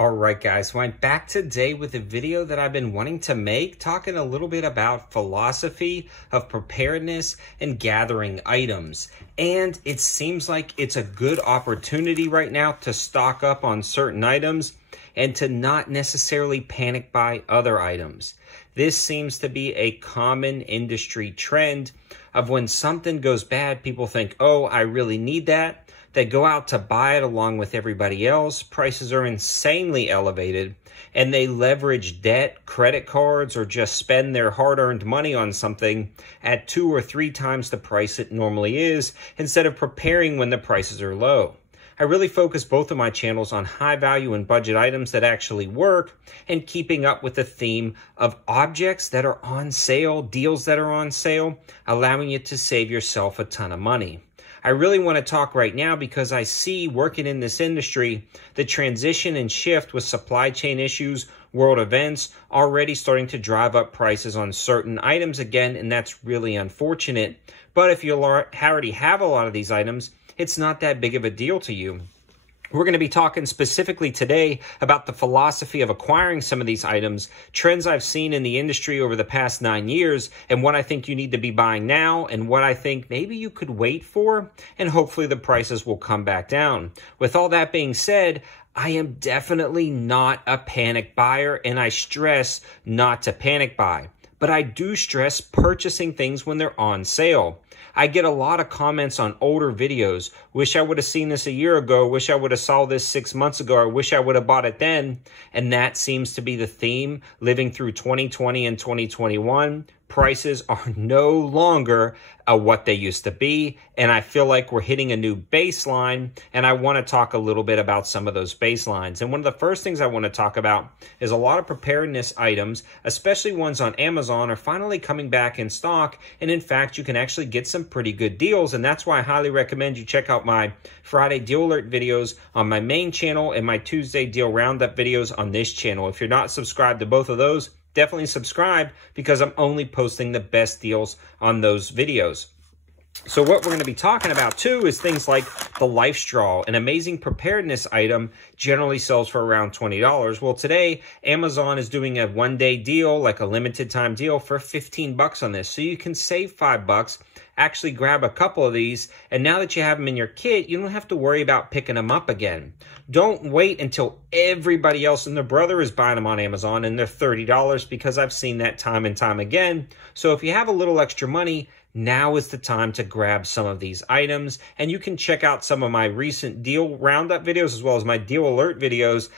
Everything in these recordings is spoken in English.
All right, guys, so I'm back today with a video that I've been wanting to make, talking a little bit about philosophy of preparedness and gathering items. And it seems like it's a good opportunity right now to stock up on certain items and to not necessarily panic buy other items. This seems to be a common industry trend of when something goes bad, people think, oh, I really need that. They go out to buy it along with everybody else. Prices are insanely elevated, and they leverage debt, credit cards, or just spend their hard-earned money on something at 2 or 3 times the price it normally is, instead of preparing when the prices are low. I really focus both of my channels on high value and budget items that actually work, and keeping up with the theme of objects that are on sale, deals that are on sale, allowing you to save yourself a ton of money. I really want to talk right now because I see, working in this industry, the transition and shift with supply chain issues, world events, already starting to drive up prices on certain items again, and that's really unfortunate. But if you already have a lot of these items, it's not that big of a deal to you. We're going to be talking specifically today about the philosophy of acquiring some of these items, trends I've seen in the industry over the past 9 years, and what I think you need to be buying now, and what I think maybe you could wait for, and hopefully the prices will come back down. With all that being said, I am definitely not a panic buyer, and I stress not to panic buy. But I do stress purchasing things when they're on sale. I get a lot of comments on older videos. Wish I would have seen this a year ago. Wish I would have saw this 6 months ago. Or wish I would have bought it then. And that seems to be the theme living through 2020 and 2021. Prices are no longer what they used to be, and I feel like we're hitting a new baseline, and I want to talk a little bit about some of those baselines. And one of the first things I want to talk about is a lot of preparedness items, especially ones on Amazon, are finally coming back in stock, and in fact, you can actually get some pretty good deals, and that's why I highly recommend you check out my Friday Deal Alert videos on my main channel and my Tuesday Deal Roundup videos on this channel. If you're not subscribed to both of those, definitely subscribe, because I'm only posting the best deals on those videos. So what we're going to be talking about too is things like the Lifestraw, an amazing preparedness item, generally sells for around $20. Well, today Amazon is doing a one-day deal, like a limited time deal, for 15 bucks on this. So you can save $5, actually grab a couple of these, and now that you have them in your kit, you don't have to worry about picking them up again. Don't wait until everybody else and their brother is buying them on Amazon and they're $30, because I've seen that time and time again. So if you have a little extra money, now is the time to grab some of these items, and you can check out some of my recent deal roundup videos as well as my deal alert videos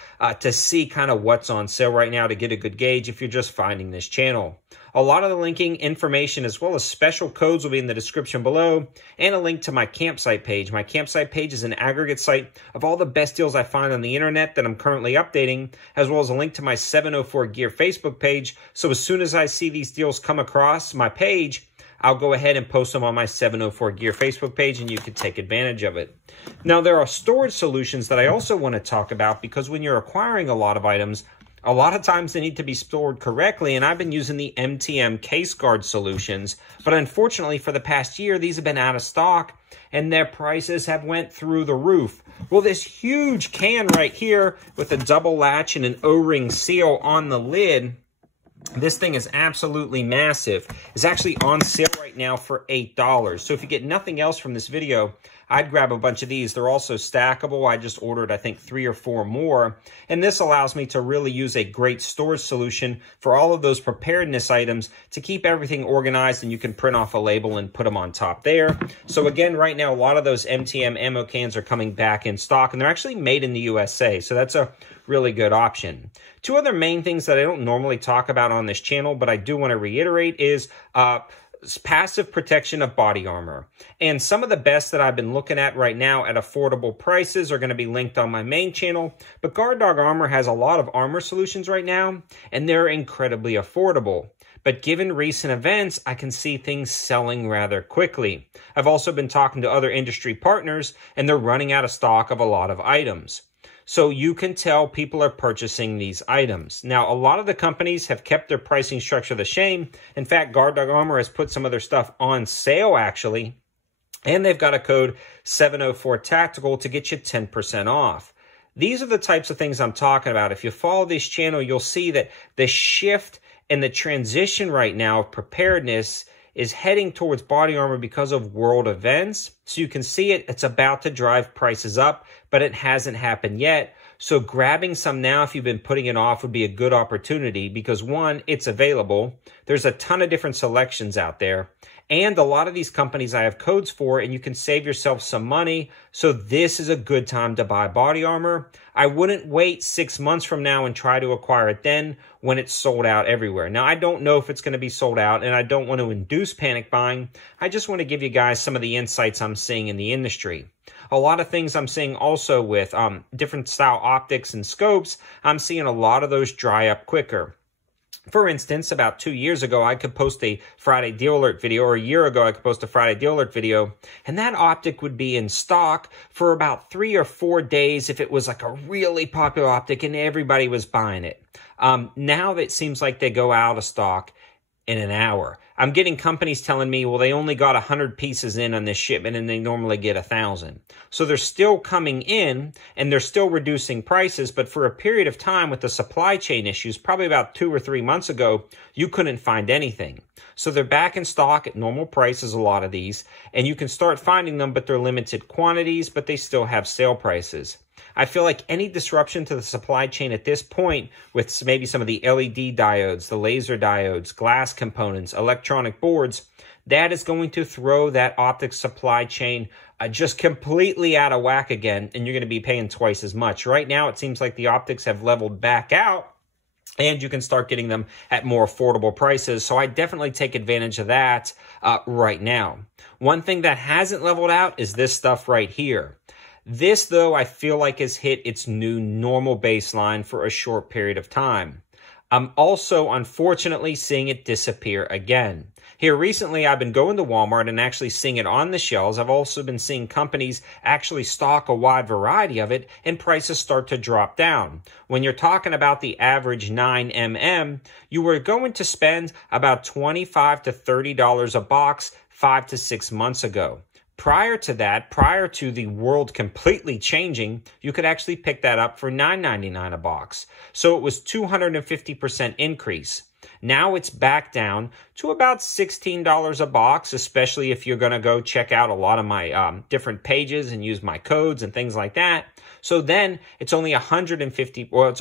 to see kind of what's on sale right now, to get a good gauge if you're just finding this channel. A lot of the linking information as well as special codes will be in the description below, and a link to my campsite page. My campsite page is an aggregate site of all the best deals I find on the internet that I'm currently updating, as well as a link to my 704 Gear Facebook page. So as soon as I see these deals come across my page, I'll go ahead and post them on my 704 Gear Facebook page, and you can take advantage of it. Now, there are storage solutions that I also want to talk about, because when you're acquiring a lot of items, a lot of times they need to be stored correctly, and I've been using the MTM case guard solutions, but unfortunately for the past year, these have been out of stock, and their prices have went through the roof. Well, this huge can right here with a double latch and an O-ring seal on the lid, this thing is absolutely massive. It's actually on sale right now for $8. So if you get nothing else from this video, I'd grab a bunch of these. They're also stackable. I just ordered, I think, 3 or 4 more. And this allows me to really use a great storage solution for all of those preparedness items to keep everything organized, and you can print off a label and put them on top there. So again, right now, a lot of those MTM ammo cans are coming back in stock, and they're actually made in the USA. So that's a really good option. 2 other main things that I don't normally talk about on this channel, but I do want to reiterate, is passive protection of body armor. And some of the best that I've been looking at right now at affordable prices are going to be linked on my main channel. But Guard Dog Armor has a lot of armor solutions right now, and they're incredibly affordable. But given recent events, I can see things selling rather quickly. I've also been talking to other industry partners, and they're running out of stock of a lot of items. So you can tell people are purchasing these items. Now, a lot of the companies have kept their pricing structure the same. In fact, Guard Dog Armor has put some of their stuff on sale, actually. And they've got a code 704 Tactical to get you 10% off. These are the types of things I'm talking about. If you follow this channel, you'll see that the shift and the transition right now of preparedness is heading towards body armor because of world events. So you can see it's about to drive prices up, but it hasn't happened yet. So grabbing some now, if you've been putting it off, would be a good opportunity because one, it's available. There's a ton of different selections out there. And a lot of these companies I have codes for, and you can save yourself some money. So this is a good time to buy body armor. I wouldn't wait 6 months from now and try to acquire it then when it's sold out everywhere. Now, I don't know if it's going to be sold out, and I don't want to induce panic buying. I just want to give you guys some of the insights I'm seeing in the industry. A lot of things I'm seeing also with different style optics and scopes, I'm seeing a lot of those dry up quicker. For instance, about 2 years ago, I could post a Friday Deal Alert video, or a year ago, I could post a Friday Deal Alert video, and that optic would be in stock for about 3 or 4 days if it was like a really popular optic and everybody was buying it. Now that it seems like they go out of stock in an hour. I'm getting companies telling me, well, they only got 100 pieces in on this shipment and they normally get 1,000. So they're still coming in and they're still reducing prices. But for a period of time with the supply chain issues, probably about 2 or 3 months ago, you couldn't find anything. So they're back in stock at normal prices, a lot of these, and you can start finding them, but they're limited quantities, but they still have sale prices. I feel like any disruption to the supply chain at this point with maybe some of the LED diodes, the laser diodes, glass components, electronic boards, that is going to throw that optics supply chain just completely out of whack again, and you're going to be paying twice as much. Right now, it seems like the optics have leveled back out, and you can start getting them at more affordable prices. So I definitely take advantage of that right now. One thing that hasn't leveled out is this stuff right here. This, though, I feel like has hit its new normal baseline for a short period of time. I'm also, unfortunately, seeing it disappear again. Here recently, I've been going to Walmart and actually seeing it on the shelves. I've also been seeing companies actually stock a wide variety of it and prices start to drop down. When you're talking about the average 9mm, you were going to spend about $25 to $30 a box 5 to 6 months ago. Prior to that, prior to the world completely changing, you could actually pick that up for $9.99 a box. So it was 250% increase. Now it's back down to about $16 a box, especially if you're going to go check out a lot of my different pages and use my codes and things like that. So then it's only 150, well,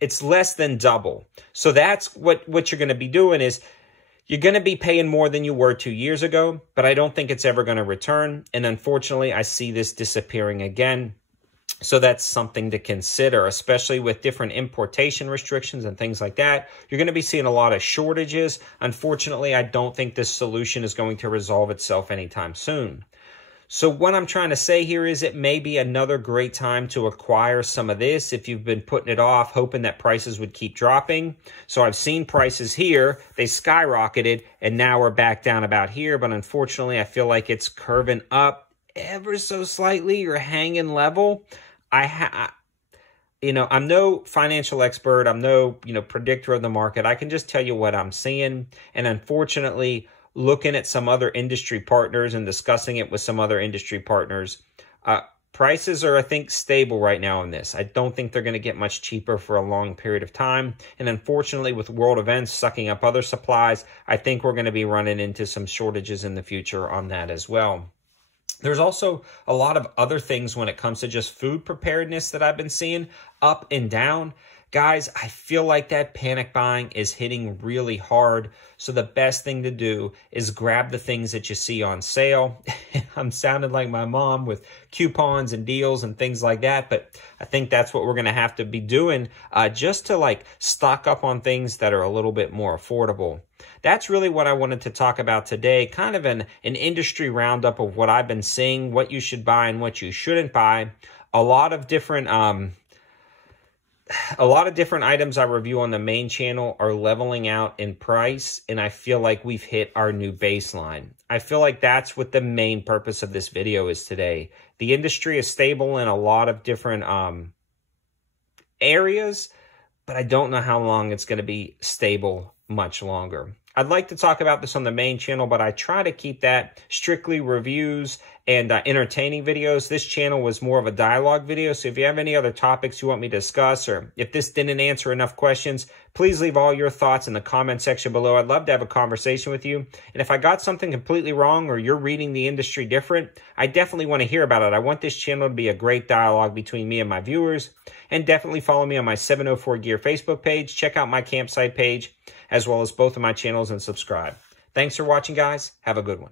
it's less than double. So that's what you're going to be doing is you're going to be paying more than you were 2 years ago, but I don't think it's ever going to return. And unfortunately, I see this disappearing again. So that's something to consider, especially with different importation restrictions and things like that. You're going to be seeing a lot of shortages. Unfortunately, I don't think this solution is going to resolve itself anytime soon. So what I'm trying to say here is it may be another great time to acquire some of this if you've been putting it off, hoping that prices would keep dropping. So I've seen prices here, they skyrocketed, and now we're back down about here. But unfortunately, I feel like it's curving up ever so slightly or hanging level. I'm no financial expert. I'm no, predictor of the market. I can just tell you what I'm seeing. And unfortunately, looking at some other industry partners and discussing it with some other industry partners, prices are, I think, stable right now in this. I don't think they're going to get much cheaper for a long period of time. And unfortunately, with world events sucking up other supplies, I think we're going to be running into some shortages in the future on that as well. There's also a lot of other things when it comes to just food preparedness that I've been seeing up and down. Guys, I feel like that panic buying is hitting really hard. So the best thing to do is grab the things that you see on sale. I'm sounding like my mom with coupons and deals and things like that. But I think that's what we're going to have to be doing just to stock up on things that are a little bit more affordable. That's really what I wanted to talk about today. Kind of an industry roundup of what I've been seeing, what you should buy and what you shouldn't buy. A lot of different items I review on the main channel are leveling out in price, and I feel like we've hit our new baseline. I feel like that's what the main purpose of this video is today. The industry is stable in a lot of different areas, but I don't know how long it's going to be stable much longer. I'd like to talk about this on the main channel, but I try to keep that strictly reviews and entertaining videos. This channel was more of a dialogue video. So if you have any other topics you want me to discuss, or if this didn't answer enough questions, please leave all your thoughts in the comment section below. I'd love to have a conversation with you. And if I got something completely wrong or you're reading the industry different, I definitely want to hear about it. I want this channel to be a great dialogue between me and my viewers. And definitely follow me on my 704 Gear Facebook page. Check out my campsite page, as well as both of my channels, and subscribe. Thanks for watching, guys. Have a good one.